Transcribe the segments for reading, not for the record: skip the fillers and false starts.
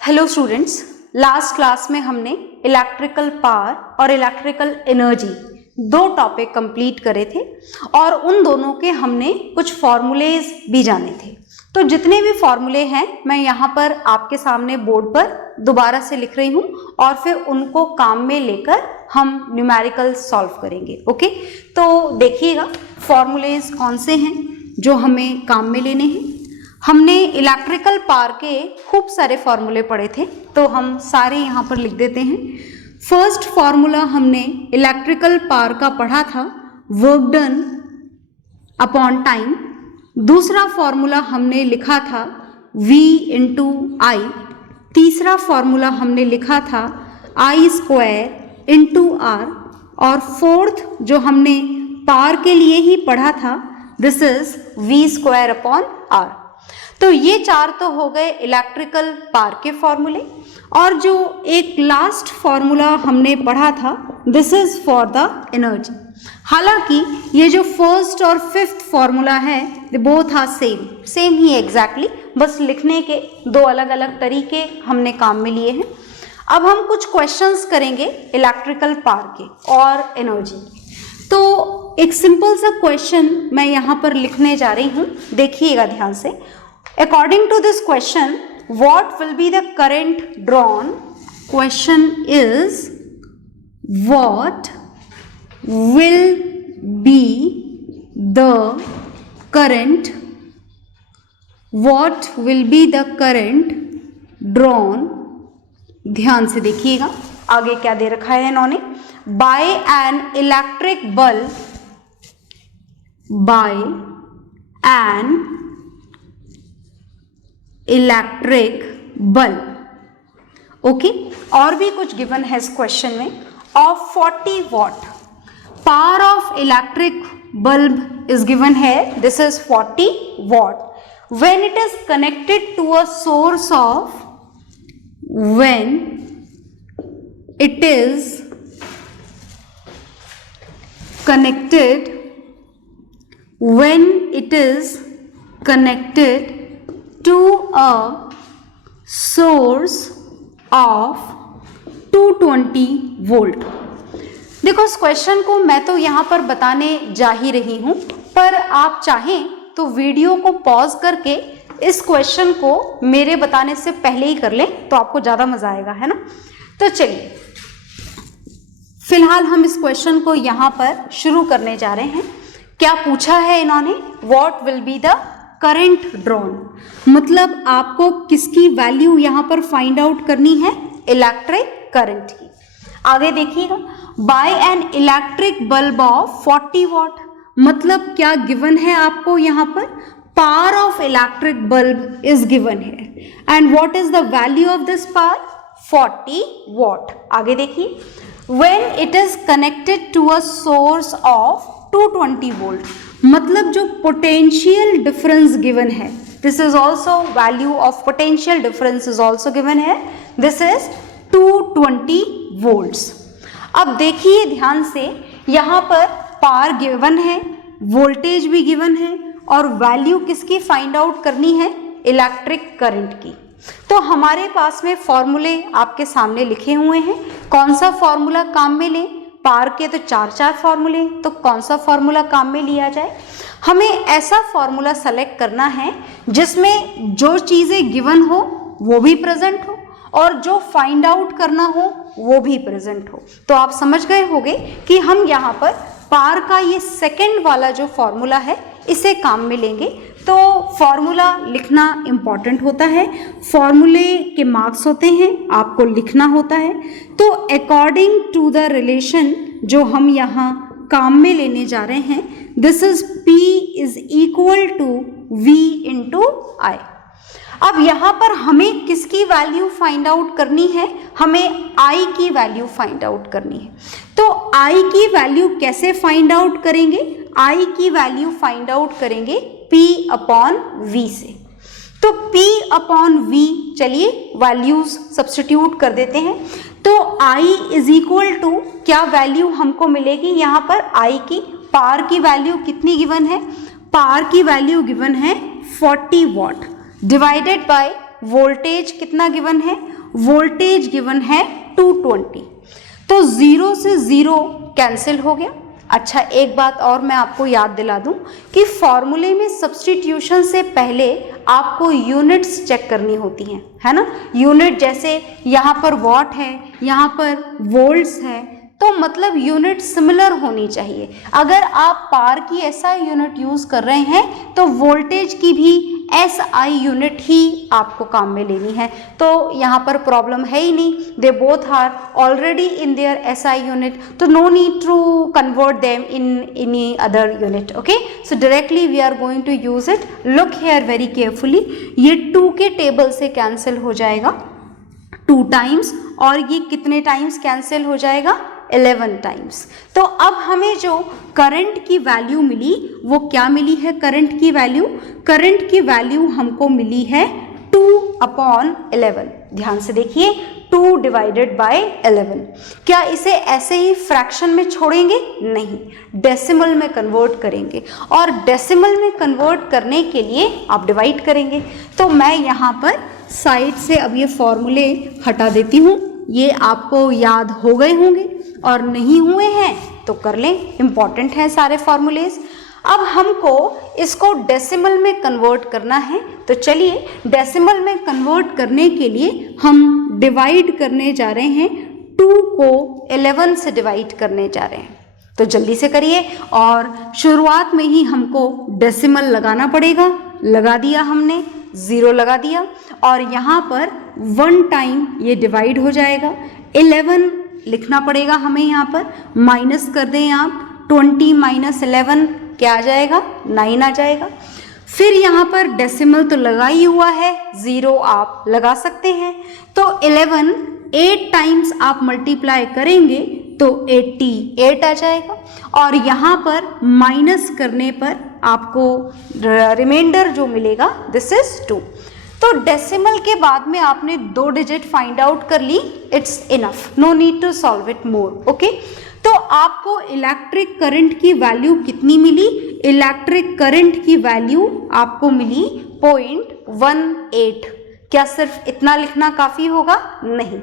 Hello students, last class में हमने electrical power और इलेक्ट्रिकल एनर्जी दो टॉपिक कंप्लीट करे थे और उन दोनों के हमने कुछ फॉर्मूलेज भी जाने थे। तो जितने भी फॉर्मूले हैं मैं यहाँ पर आपके सामने बोर्ड पर दोबारा से लिख रही हूँ और फिर उनको काम में लेकर हम न्यूमेरिकल सॉल्व करेंगे। ओके, तो देखिएगा फॉर्मूलेज कौन से हैं जो हमें काम में लेने हैं। हमने इलेक्ट्रिकल पावर के खूब सारे फॉर्मूले पढ़े थे, तो हम सारे यहाँ पर लिख देते हैं। फर्स्ट फॉर्मूला हमने इलेक्ट्रिकल पावर का पढ़ा था, वर्क डन अपॉन टाइम। दूसरा फॉर्मूला हमने लिखा था V इंटू आई। तीसरा फॉर्मूला हमने लिखा था I स्क्वायर इंटू आर। और फोर्थ जो हमने पावर के लिए ही पढ़ा था, this is V square upon R. तो ये चार तो हो गए इलेक्ट्रिकल पावर के फॉर्मूले, और जो एक लास्ट फॉर्मूला हमने पढ़ा था, this is for the energy. हालांकि ये जो फर्स्ट और फिफ्थ फॉर्मूला है, दे बोथ आर सेम ही एग्जैक्टली, बस लिखने के दो अलग अलग तरीके हमने काम में लिए हैं। अब हम कुछ क्वेश्चंस करेंगे इलेक्ट्रिकल पावर के और एनर्जी। तो एक सिंपल सा क्वेश्चन मैं यहाँ पर लिखने जा रही हूँ, देखिएगा ध्यान से। According to this question, what will be the current drawn? Question is, what will be the current? What will be the current drawn? ध्यान से देखिएगा आगे क्या दे रखा है इन्होंने। By an electric bulb, by an electric bulb. Okay, और भी कुछ गिवन है इस क्वेश्चन में। Of 40 watt power of electric bulb is given है, this is 40 watt. When it is connected to a source of, when it is connected, when it is connected to a source of 220 volt. देखो इस question को मैं तो यहाँ पर बताने जा ही रही हूँ, पर आप चाहें तो वीडियो को पॉज करके इस क्वेश्चन को मेरे बताने से पहले ही कर लें, तो आपको ज़्यादा मजा आएगा, है ना। तो चलिए फिलहाल हम इस क्वेश्चन को यहाँ पर शुरू करने जा रहे हैं। क्या पूछा है इन्होंने, what will be the current drawn, मतलब आपको किसकी वैल्यू यहां पर फाइंड आउट करनी है, इलेक्ट्रिक करंट की। आगे देखिएगा, by an electric bulb of 40 watt, मतलब क्या गिवन है आपको यहां पर, power of electric bulb is given है, and what is the value of this power, 40 watt. आगे देखिए, when it is connected to a source of 220 volt, मतलब जो पोटेंशियल डिफरेंस गिवन है, this is also value of potential difference is also given है, this is 220 volts. अब देखिए ध्यान से, यहाँ पर पावर गिवन है, वोल्टेज भी गिवन है, और वैल्यू किसकी फाइंड आउट करनी है, इलेक्ट्रिक करंट की। तो हमारे पास में फॉर्मूले आपके सामने लिखे हुए हैं, कौन सा फॉर्मूला काम में लें। पावर के तो चार फॉर्मूले, तो कौन सा फॉर्मूला काम में लिया जाए। हमें ऐसा फॉर्मूला सेलेक्ट करना है जिसमें जो चीजें गिवन हो वो भी प्रेजेंट हो और जो फाइंड आउट करना हो वो भी प्रेजेंट हो। तो आप समझ गए होंगे कि हम यहाँ पर पावर का ये सेकंड वाला जो फॉर्मूला है इसे काम में लेंगे। तो फॉर्मूला लिखना इम्पॉर्टेंट होता है, फॉर्मूले के मार्क्स होते हैं, आपको लिखना होता है। तो अकॉर्डिंग टू द रिलेशन जो हम यहाँ काम में लेने जा रहे हैं, this is P is equal to V into I. अब यहाँ पर हमें किसकी वैल्यू फाइंड आउट करनी है, हमें I की वैल्यू फाइंड आउट करनी है। तो I की वैल्यू कैसे फाइंड आउट करेंगे, I की वैल्यू फाइंड आउट करेंगे P अपॉन V से। तो P अपॉन V, चलिए वैल्यूज सब्स्टिट्यूट कर देते हैं। तो I इज इक्वल टू, क्या वैल्यू हमको मिलेगी यहाँ पर, I की पावर की वैल्यू कितनी गिवन है, पावर की वैल्यू गिवन है 40 वॉट, डिवाइडेड बाय वोल्टेज कितना गिवन है, वोल्टेज गिवन है 220, तो 0 से 0 कैंसिल हो गया। अच्छा, एक बात और मैं आपको याद दिला दूं कि फॉर्मूले में सब्स्टिट्यूशन से पहले आपको यूनिट्स चेक करनी होती हैं, है ना। यूनिट जैसे यहाँ पर वॉट है, यहाँ पर वोल्ट्स है, तो मतलब यूनिट सिमिलर होनी चाहिए। अगर आप पार की एसआई यूनिट यूज कर रहे हैं तो वोल्टेज की भी एसआई यूनिट ही आपको काम में लेनी है। तो यहाँ पर प्रॉब्लम है ही नहीं, they both are already in their SI unit, तो no need to convert them in any other unit. Okay, so directly we are going to use it. Look here very carefully, ये 2 के table से cancel हो जाएगा 2 times, और ये कितने times cancel हो जाएगा, 11 टाइम्स। तो अब हमें जो करंट की वैल्यू मिली वो क्या मिली है, करंट की वैल्यू, करंट की वैल्यू हमको मिली है 2/11। ध्यान से देखिए, 2 डिवाइडेड बाय 11। क्या इसे ऐसे ही फ्रैक्शन में छोड़ेंगे, नहीं, डेसिमल में कन्वर्ट करेंगे, और डेसिमल में कन्वर्ट करने के लिए आप डिवाइड करेंगे। तो मैं यहाँ पर साइड से अब ये फॉर्मूले हटा देती हूँ, ये आपको याद हो गए होंगे, और नहीं हुए हैं तो कर लें, इंपॉर्टेंट है सारे फॉर्मूलेज। अब हमको इसको डेसिमल में कन्वर्ट करना है, तो चलिए डेसिमल में कन्वर्ट करने के लिए हम डिवाइड करने जा रहे हैं, 2 को 11 से डिवाइड करने जा रहे हैं। तो जल्दी से करिए, और शुरुआत में ही हमको डेसिमल लगाना पड़ेगा। लगा दिया हमने, 0 लगा दिया, और यहाँ पर 1 टाइम ये डिवाइड हो जाएगा। 11 लिखना पड़ेगा हमें, यहाँ पर माइनस कर दें आप, 20 माइनस 11 क्या आ जाएगा, 9 आ जाएगा। फिर यहाँ पर डेसिमल तो लगा ही हुआ है, 0 आप लगा सकते हैं। तो 11 8 टाइम्स आप मल्टीप्लाई करेंगे तो 88 आ जाएगा, और यहाँ पर माइनस करने पर आपको रिमाइंडर जो मिलेगा दिस इज 2। तो डेसिमल के बाद में आपने 2 डिजिट फाइंड आउट कर ली, it's enough, no need to solve it more. Okay, तो आपको इलेक्ट्रिक करंट की वैल्यू कितनी मिली, इलेक्ट्रिक करंट की वैल्यू आपको मिली 0.18। क्या सिर्फ इतना लिखना काफी होगा, नहीं,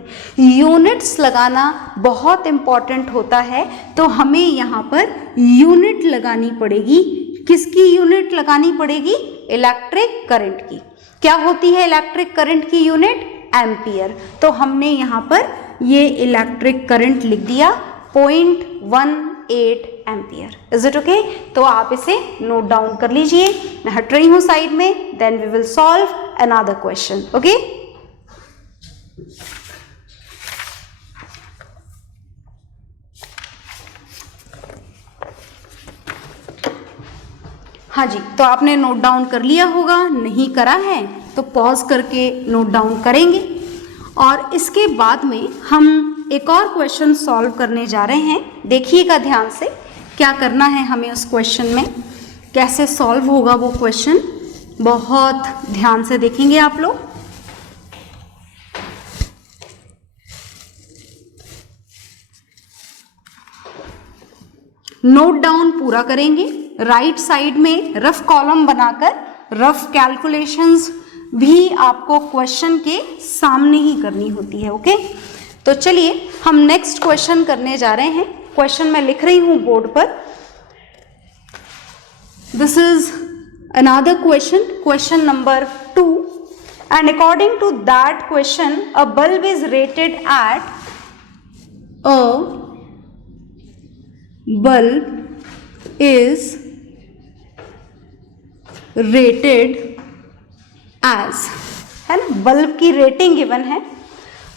यूनिट्स लगाना बहुत इंपॉर्टेंट होता है। तो हमें यहाँ पर यूनिट लगानी पड़ेगी, किसकी यूनिट लगानी पड़ेगी, इलेक्ट्रिक करंट की। क्या होती है इलेक्ट्रिक करंट की यूनिट, एम्पियर। तो हमने यहाँ पर ये इलेक्ट्रिक करंट लिख दिया 0.18 एम्पियर। Is it okay? तो आप इसे नोट डाउन कर लीजिए, मैं हट रही हूँ साइड में, then we will solve another question. Okay, हाँ जी, तो आपने नोट डाउन कर लिया होगा, नहीं करा है तो पॉज करके नोट डाउन करेंगे। और इसके बाद में हम एक और क्वेश्चन सॉल्व करने जा रहे हैं। देखिएगा ध्यान से क्या करना है हमें उस क्वेश्चन में, कैसे सॉल्व होगा वो क्वेश्चन, बहुत ध्यान से देखेंगे आप लोग। नोट डाउन पूरा करेंगे, राइट साइड में रफ कॉलम बनाकर रफ कैलकुलेशंस भी आपको क्वेश्चन के सामने ही करनी होती है। ओके, तो चलिए हम नेक्स्ट क्वेश्चन करने जा रहे हैं। क्वेश्चन मैं लिख रही हूं बोर्ड पर। This is another question, question number 2, and according to that question a bulb is rated at bulb is rated as, है ना, बल्ब की रेटिंग गिवन है।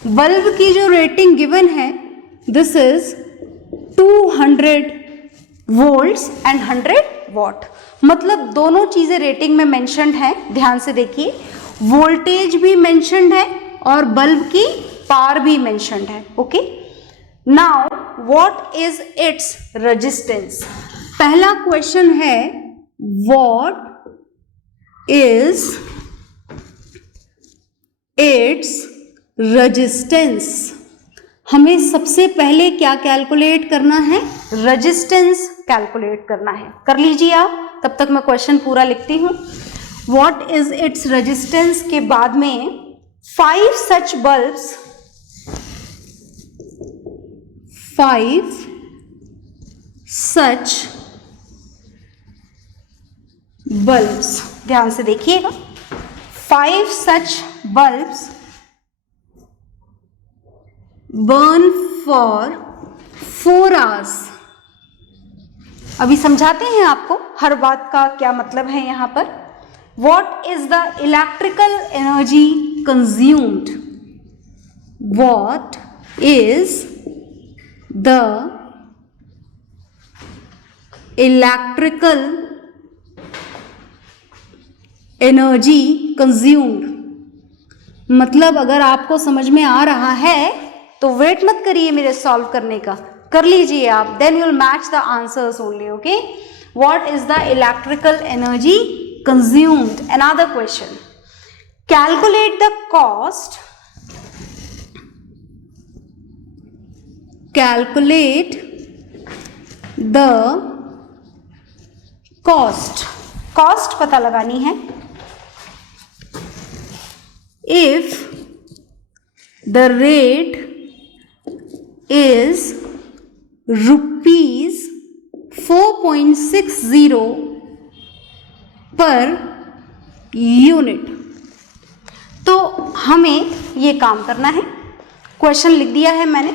बल्ब की जो रेटिंग गिवन है this is 200 volts and 100 what, मतलब दोनों चीजें रेटिंग में मेंशन्ड है। ध्यान से देखिए, वोल्टेज भी मेंशन्ड है और बल्ब की पावर भी मेंशन्ड है। Okay, now what is its resistance. पहला क्वेश्चन है व्हाट इज इट्स रेजिस्टेंस। हमें सबसे पहले क्या कैलकुलेट करना है, रेजिस्टेंस कैलकुलेट करना है। कर लीजिए आप, तब तक मैं क्वेश्चन पूरा लिखती हूँ। व्हाट इज इट्स रेजिस्टेंस के बाद में 5 such bulbs, 5 such bulbs, ध्यान से देखिएगा, 5 such bulbs burn for 4 hours. अभी समझाते हैं आपको हर बात का क्या मतलब है यहाँ पर. What is the electrical energy consumed? What is the electrical energy consumed? मतलब अगर आपको समझ में आ रहा है तो वेट मत करिए मेरे सॉल्व करने का, कर लीजिए आप. Then you will match the answers only. Okay? What is the electrical energy consumed? Another question. Calculate the cost. Calculate the cost. Cost पता लगानी है. If the rate is rupees 4.60 per unit. तो हमें ये काम करना है. क्वेश्चन लिख दिया है मैंने.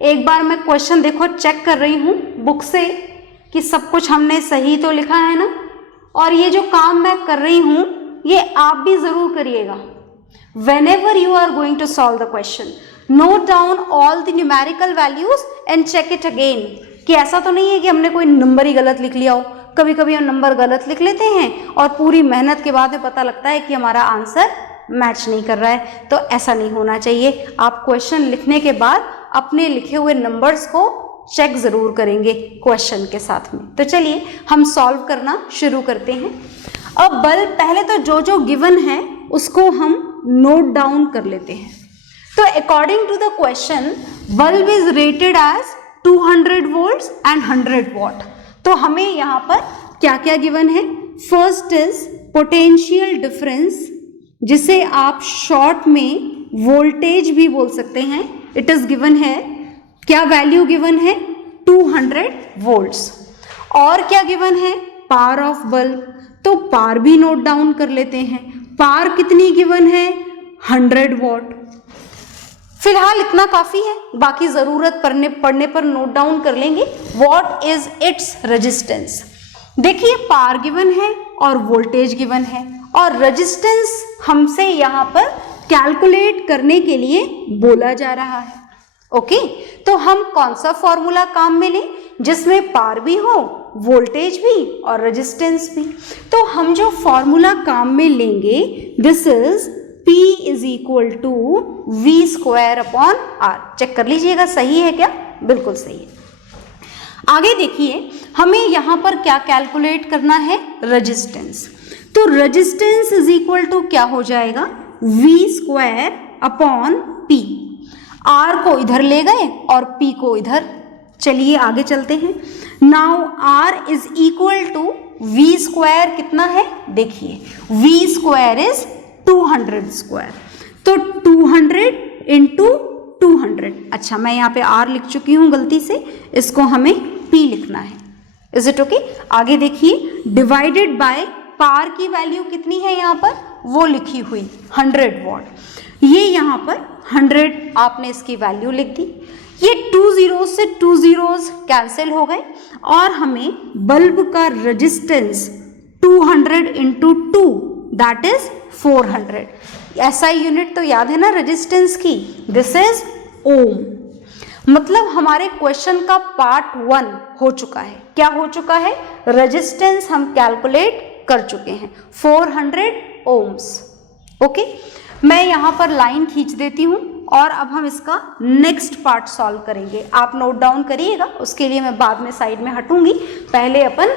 एक बार मैं क्वेश्चन देखो चेक कर रही हूँ बुक से कि सब कुछ हमने सही तो लिखा है ना. और ये जो काम मैं कर रही हूँ ये आप भी ज़रूर करिएगा. Whenever you are going to solve the question, note down all the numerical values and check it again. कि ऐसा तो नहीं है कि हमने कोई नंबर ही गलत लिख लिया हो. कभी कभी हम नंबर गलत लिख लेते हैं और पूरी मेहनत के बाद में पता लगता है कि हमारा आंसर मैच नहीं कर रहा है. तो ऐसा नहीं होना चाहिए. आप क्वेश्चन लिखने के बाद अपने लिखे हुए नंबर्स को चेक ज़रूर करेंगे क्वेश्चन के साथ में. तो चलिए हम सॉल्व करना शुरू करते हैं. अब बल्ब, पहले तो जो जो गिवन है उसको हम नोट डाउन कर लेते हैं. तो according to the question bulb is rated as 200 volts and 100 watt. तो हमें यहाँ पर क्या क्या गिवन है. फर्स्ट इज पोटेंशियल डिफरेंस, जिसे आप शॉर्ट में वोल्टेज भी बोल सकते हैं. इट इज गिवन है. क्या वैल्यू गिवन है? 200 वोल्ट्स. और क्या गिवन है? Power of bulb. तो पावर भी नोट डाउन कर लेते हैं. पावर कितनी गिवन है? 100 वॉट. फिलहाल इतना काफी है, बाकी जरूरत पड़ने पर नोट डाउन कर लेंगे. What is its resistance. देखिए पावर गिवन है और वोल्टेज गिवन है और रेजिस्टेंस हमसे यहाँ पर कैलकुलेट करने के लिए बोला जा रहा है. ओके, तो हम कौन सा फॉर्मूला काम में लें जिसमें पावर भी हो, वोल्टेज भी और रेजिस्टेंस भी. तो हम जो फॉर्मूला काम में लेंगे this is P is equal to V square upon R. Check कर लीजिएगा सही है क्या? बिल्कुल सही है. आगे देखिए हमें यहाँ पर क्या कैलकुलेट करना है? रेजिस्टेंस. तो रेजिस्टेंस इज इक्वल टू क्या हो जाएगा? V square upon P. R को इधर ले गए और P को इधर. चलिए आगे चलते हैं. Now R is equal to V square कितना है? देखिए V स्क्वायर इज 200 स्क्वायर. तो 200 इंटू 200. अच्छा मैं यहाँ पे R लिख चुकी हूँ गलती से, इसको हमें P लिखना है. Is it okay? आगे देखिए डिवाइडेड बाय पावर की वैल्यू कितनी है यहाँ पर? वो लिखी हुई 100 वॉट. ये यहाँ पर 100 आपने इसकी वैल्यू लिख दी. ये 2 zeros से 2 zeros कैंसिल हो गए और हमें बल्ब का रेजिस्टेंस 200 इंटू 2 दैट इज 400. ऐसा यूनिट तो याद है ना रेजिस्टेंस की? दिस इज ओम. मतलब हमारे क्वेश्चन का पार्ट 1 हो चुका है. क्या हो चुका है? रेजिस्टेंस हम कैलकुलेट कर चुके हैं 400 ओम्स. ओके, मैं यहाँ पर लाइन खींच देती हूँ और अब हम इसका नेक्स्ट पार्ट सॉल्व करेंगे. आप नोट डाउन करिएगा, उसके लिए मैं बाद में साइड में हटूंगी. पहले अपन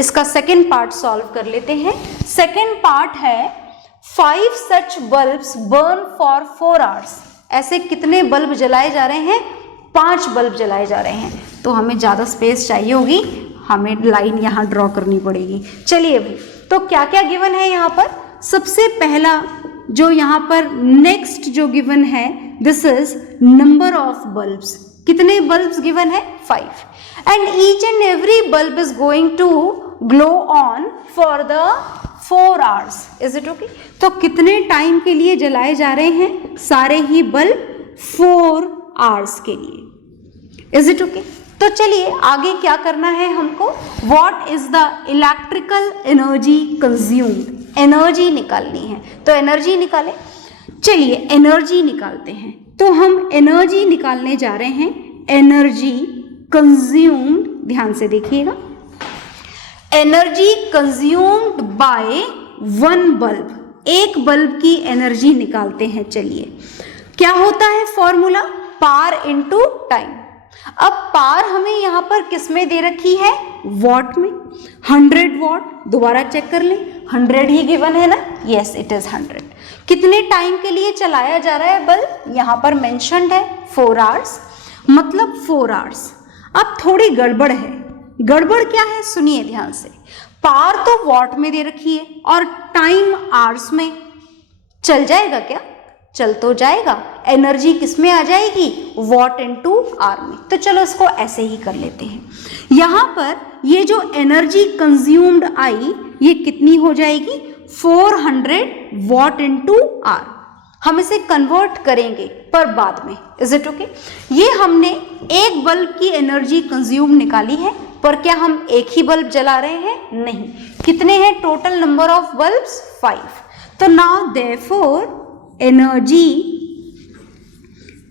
इसका सेकेंड पार्ट सॉल्व कर लेते हैं. सेकेंड पार्ट है 5 such bulbs burn for 4 hours. ऐसे कितने बल्ब जलाए जा रहे हैं? 5 बल्ब जलाए जा रहे हैं. तो हमें ज़्यादा स्पेस चाहिए होगी, हमें लाइन यहाँ ड्रॉ करनी पड़ेगी. चलिए भाई, तो क्या क्या गिवन है यहाँ पर? सबसे पहला जो यहाँ पर नेक्स्ट जो गिवन है, this is number of bulbs. कितने बल्ब्स गिवन है? 5, and each and every bulb is going to glow on for the 4 hours। Is it okay? तो कितने टाइम के लिए जलाए जा रहे हैं? सारे ही बल्ब 4 hours के लिए। Is it okay? तो चलिए आगे क्या करना है हमको, what is the electrical energy consumed, energy निकालनी है। तो एनर्जी निकालें, चलिए एनर्जी निकालते हैं। तो हम एनर्जी निकालने जा रहे हैं, एनर्जी कंज्यूम्ड, ध्यान से देखिएगा, एनर्जी कंज्यूम्ड बाय 1 बल्ब, एक बल्ब की एनर्जी निकालते हैं। चलिए क्या होता है फॉर्मूला, पावर इनटू टाइम। अब पावर हमें यहां पर किस में दे रखी है? वॉट में। 100 वॉट, दोबारा चेक कर लें, 100 ही गिवन है ना, यस इट इज 100। कितने टाइम के लिए चलाया जा रहा है बल्ब? यहां पर मेंशन्ड है 4 hours, मतलब 4 hours। अब थोड़ी गड़बड़ है, गड़बड़ क्या है सुनिए ध्यान से। पावर तो वॉट में दे रखी है और टाइम आवर्स में, चल जाएगा क्या? चल तो जाएगा। एनर्जी किस में आ जाएगी? वॉट इनटू आवर में। तो चलो इसको ऐसे ही कर लेते हैं। यहां पर ये जो एनर्जी कंज्यूम्ड आई, ये कितनी हो जाएगी? 400 वॉट इनटू आवर। हम इसे कन्वर्ट करेंगे पर बाद में। Is it okay? ये हमने एक बल्ब की एनर्जी कंज्यूम निकाली है, पर क्या हम एक ही बल्ब जला रहे हैं? नहीं। कितने हैं टोटल नंबर ऑफ बल्ब्स? 5। तो नाउ देयरफॉर एनर्जी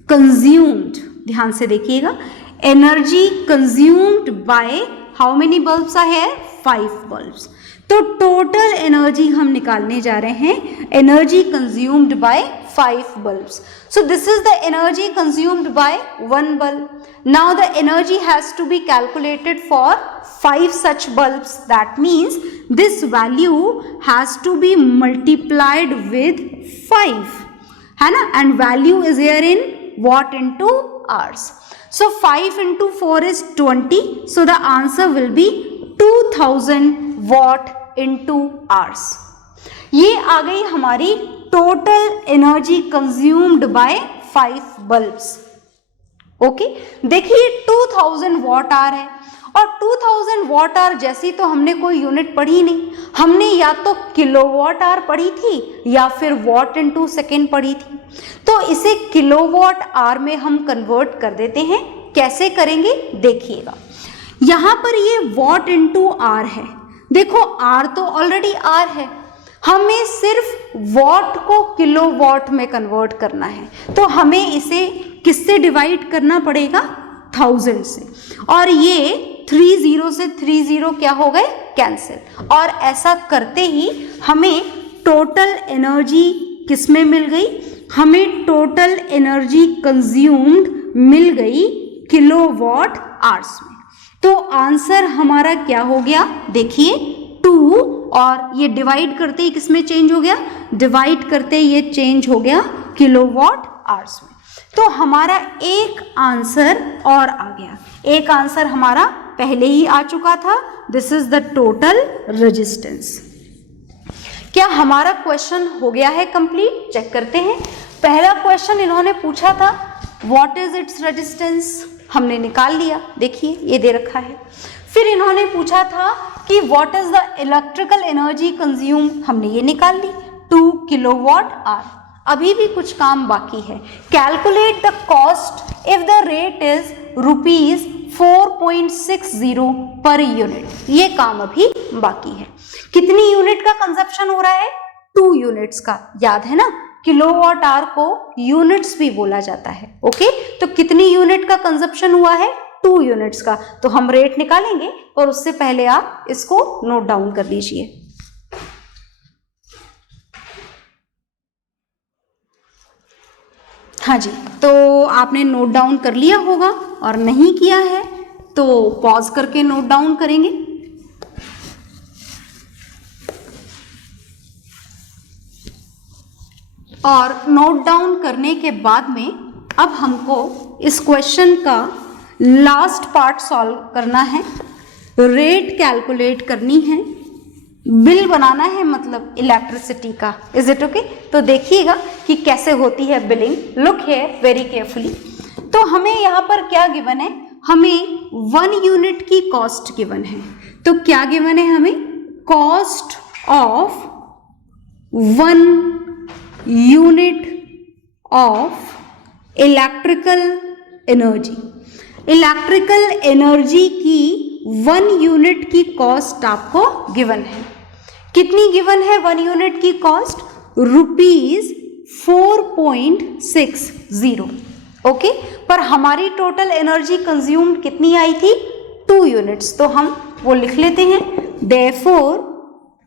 कंज्यूम्ड, ध्यान से देखिएगा, energy consumed by how many bulbs are here? 5 bulbs. तो टोटल एनर्जी हम निकालने जा रहे हैं, energy consumed by 5 bulbs. So this is the energy consumed by 1 bulb. Now the energy has to be calculated for 5 such bulbs. That means this value has to be multiplied with 5, है ना? And value is here in watt into hours. So 5 into 4 is 20. So the answer will be 2000 watt into hours. ये आ गई हमारी total energy consumed by 5 bulbs. Okay, देखिए 2000 watt hour है, और 2000 watt hour जैसी तो हमने कोई यूनिट पढ़ी नहीं, हमने या तो किलोवाट आवर पढ़ी थी या फिर वॉट इनटू सेकेंड पढ़ी थी। तो इसे किलोवाट आवर में हम कन्वर्ट कर देते हैं। कैसे करेंगे देखिएगा, यहां पर ये वॉट इनटू आवर है। देखो आर तो ऑलरेडी आर है, हमें सिर्फ वॉट को किलोवाट में कन्वर्ट करना है। तो हमें इसे किससे डिवाइड करना पड़ेगा? 1000 से। और ये 30 से 30 क्या हो गए? कैंसिल। और ऐसा करते ही हमें टोटल एनर्जी किस में मिल गई? हमें टोटल एनर्जी कंज्यूम्ड मिल गई किलोवाट आवर्स में। तो आंसर हमारा क्या हो गया? देखिए 2, और ये डिवाइड करते ही किसमें चेंज हो गया? डिवाइड करते ये चेंज हो गया किलोवाट आवर्स में। तो हमारा एक आंसर और आ गया। एक आंसर हमारा पहले ही आ चुका था, this is the total resistance. क्या हमारा क्वेश्चन हो गया है कंप्लीट? चेक करते हैं। पहला क्वेश्चन इन्होंने पूछा था व्हाट इज इट्स रेजिस्टेंस, हमने निकाल लिया, देखिए ये दे रखा है। फिर इन्होंने पूछा था कि what is the electrical energy consume, हमने ये निकाल ली 2 किलोवाट आवर। अभी भी कुछ काम बाकी है। Calculate the cost if the rate is ₹4.60 per unit. ये काम अभी बाकी है। कितनी यूनिट का कंजप्शन हो रहा है? 2 यूनिट्स का। याद है ना, किलोवाट आवर को यूनिट्स भी बोला जाता है। ओके, तो कितनी यूनिट का कंजप्शन हुआ है? 2 यूनिट्स का। तो हम रेट निकालेंगे, और उससे पहले आप इसको नोट डाउन कर लीजिए। हाँ जी, तो आपने नोट डाउन कर लिया होगा, और नहीं किया है तो पॉज करके नोट डाउन करेंगे। और नोट डाउन करने के बाद में अब हमको इस क्वेश्चन का लास्ट पार्ट सॉल्व करना है। रेट कैलकुलेट करनी है, बिल बनाना है मतलब इलेक्ट्रिसिटी का। Is it okay? तो देखिएगा कि कैसे होती है billing. Look here very carefully. तो हमें यहाँ पर क्या गिवन है? हमें 1 यूनिट की कॉस्ट गिवन है। तो क्या गिवन है हमें? Cost of 1 unit of electrical energy. Electrical energy की 1 यूनिट की कॉस्ट आपको गिवन है। कितनी गिवन है 1 यूनिट की कॉस्ट? ₹4.60। ओके, पर हमारी टोटल एनर्जी कंज्यूम्ड कितनी आई थी? 2 यूनिट्स। तो हम वो लिख लेते हैं, therefore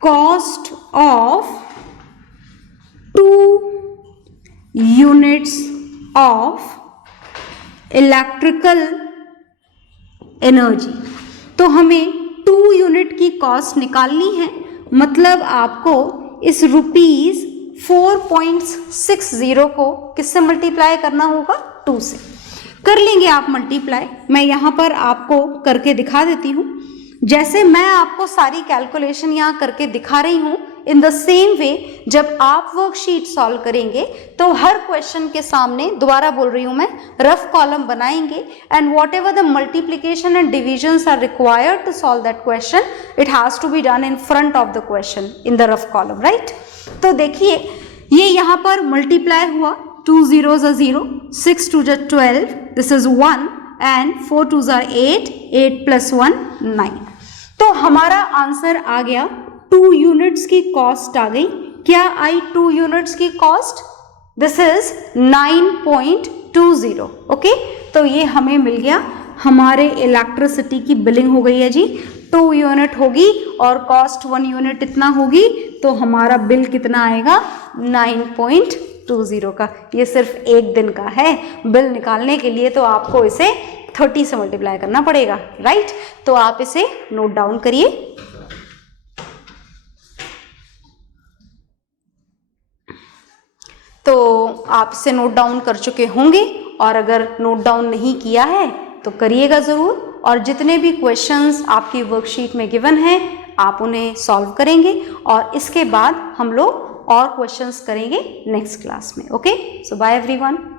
cost of 2 units of electrical energy. तो हमें 2 यूनिट की कॉस्ट निकालनी है, मतलब आपको इस ₹4.60 को किससे मल्टीप्लाई करना होगा? 2 से। कर लेंगे आप मल्टीप्लाई। मैं यहाँ पर आपको करके दिखा देती हूँ। जैसे मैं आपको सारी कैलकुलेशन यहाँ करके दिखा रही हूँ, इन द सेम वे जब आप वर्कशीट सॉल्व करेंगे तो हर क्वेश्चन के सामने, दोबारा बोल रही हूँ मैं, रफ कॉलम बनाएंगे and whatever the multiplication and divisions are required to solve that question, it has to be done in front of the question in the rough column, right? तो देखिए ये यहाँ पर मल्टीप्लाई हुआ, 2 zeros are 0, 6 2 are 12, this is 1 and 4 2 are 8, 8 plus 1 9। तो हमारा answer आ गया, 2 units की कॉस्ट आ गई। क्या आई 2 यूनिट्स की कॉस्ट? This is 9.20। ओके, तो ये हमें मिल गया, हमारे इलेक्ट्रिसिटी की बिलिंग हो गई है जी। 2 यूनिट होगी और कॉस्ट 1 यूनिट इतना होगी, तो हमारा बिल कितना आएगा? 9.20 का। ये सिर्फ एक दिन का है। बिल निकालने के लिए तो आपको इसे 30 से मल्टीप्लाई करना पड़ेगा, राइट? तो आप इसे नोट डाउन करिए। तो आप इसे नोट डाउन कर चुके होंगे, और अगर नोट डाउन नहीं किया है तो करिएगा ज़रूर। और जितने भी क्वेश्चंस आपकी वर्कशीट में गिवन हैं आप उन्हें सॉल्व करेंगे, और इसके बाद हम लोग और क्वेश्चंस करेंगे नेक्स्ट क्लास में। ओके, सो बाय एवरीवन।